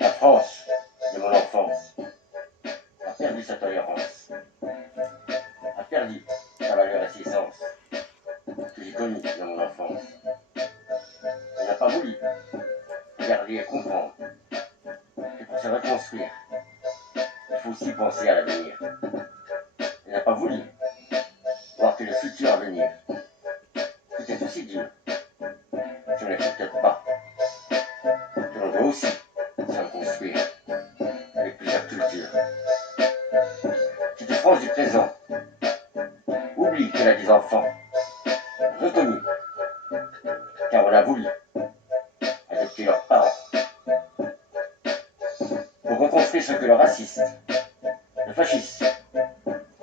La France de mon enfance a perdu sa tolérance, a perdu sa valeur et ses sens que j'ai connus dans mon enfance. Elle n'a pas voulu regarder et comprendre que pour se reconstruire, il faut aussi penser à l'avenir. Elle n'a pas voulu voir que le futur à venir peut être aussi dur si on n'accepte pas que l'on doit aussi se reconstruire avec plusieurs cultures. Cette France du présent oublie qu'elle a des enfants reconnus, car on a voulu adopter leurs parents pour reconstruire ce que le raciste, le fasciste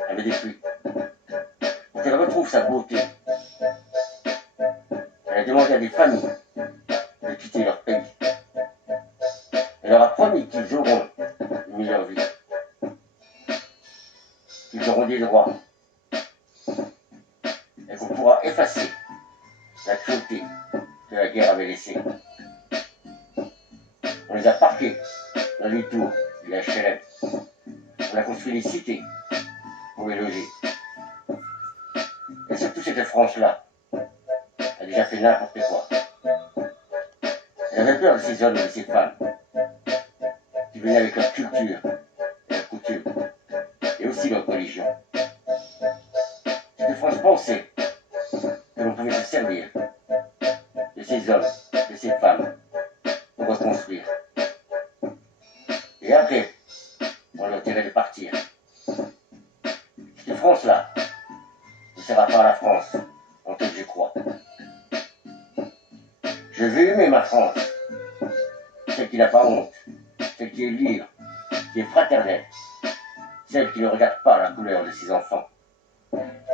avait détruit, pour qu'elle retrouve sa beauté. Elle a demandé à des familles de quitter leur pays. Elle leur a promis qu'ils auront une meilleure vie, qu'ils auront des droits, et qu'on pourra effacer la cruauté que la guerre avait laissée. On les a parqués dans les tours des HLM. On a construit des cités pour les loger. Et surtout cette France-là a déjà fait n'importe quoi. Elle avait peur de ces hommes et de ces femmes qui venaient avec leur culture, leur coutume, et aussi leur religion. Cette France pensait que l'on pouvait se servir de ces hommes, de ces femmes, pour reconstruire. Et après, on leur dirait de partir. Cette France-là ne sera pas la France en telle je crois. Je veux aimer ma France, celle qui n'a pas honte, celle qui est libre, qui est fraternelle, celle qui ne regarde pas la couleur de ses enfants,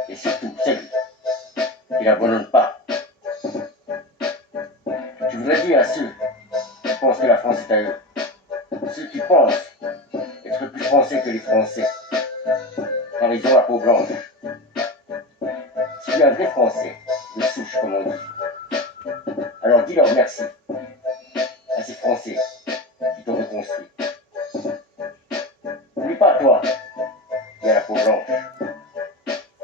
et surtout celle qui n'abandonne pas. Je voudrais dire à ceux qui pensent que la France est à eux, ceux qui pensent être plus français que les Français, car ils ont la peau blanche. Si tu es un vrai Français, de souche comme on dit, alors dis-leur merci à ces Français qui t'ont reconstruit. N'oublie pas toi qui as la peau blanche,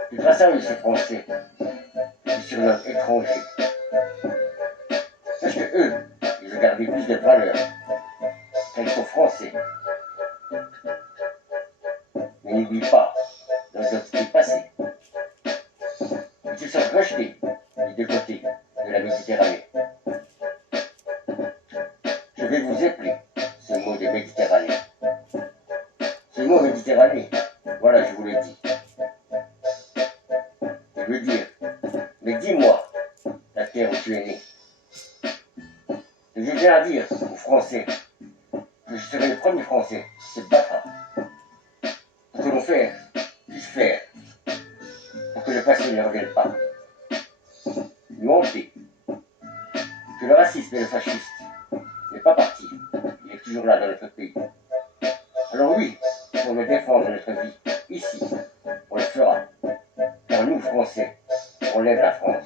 que grâce à eux ces Français, tu surnommes étrangers. Sache que eux, ils ont gardé plus de valeur quand ils sont Français. Mais n'oublie pas leur identité passée. Ils se sont rejetés des deux côtés de la Méditerranée. Je vais vous appeler ce mot de Méditerranée. Ce mot Méditerranée, voilà, je vous le dis. Il veut dire, mais dis-moi, la terre où tu es né. Et je viens à dire aux Français que je serai le premier Français qui se battra pour que l'on puisse faire, pour que le passé ne revienne pas. Nous hanter que le racisme et le fascisme n'est pas parti, il est toujours là dans notre pays. Alors oui, on veut défendre notre vie ici, on le fera, car nous, Français, on lève la France,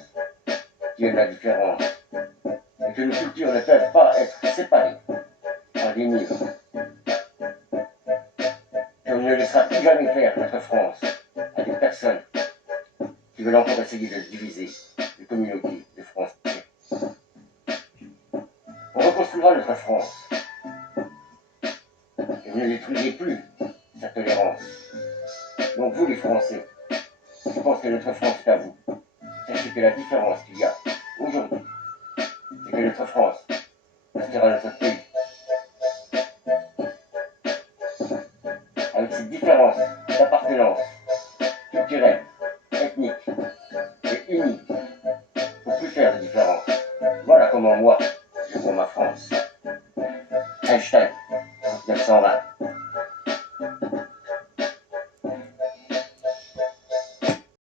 qui aime la différence, et que nos cultures ne peuvent pas être séparées par des murs. Et on ne laissera plus jamais faire notre France à des personnes qui veulent encore essayer de diviser les communautés de Français. On reconstruira notre France, et vous ne détruisez plus sa tolérance. Donc vous les Français, je pense que notre France est à vous. Sachez que la différence qu'il y a aujourd'hui, c'est que notre France restera notre pays. Avec cette différence d'appartenance culturelle, ethnique et unie, pour plus faire de différence. Voilà comment moi, je vois ma France. Einstein, 1920.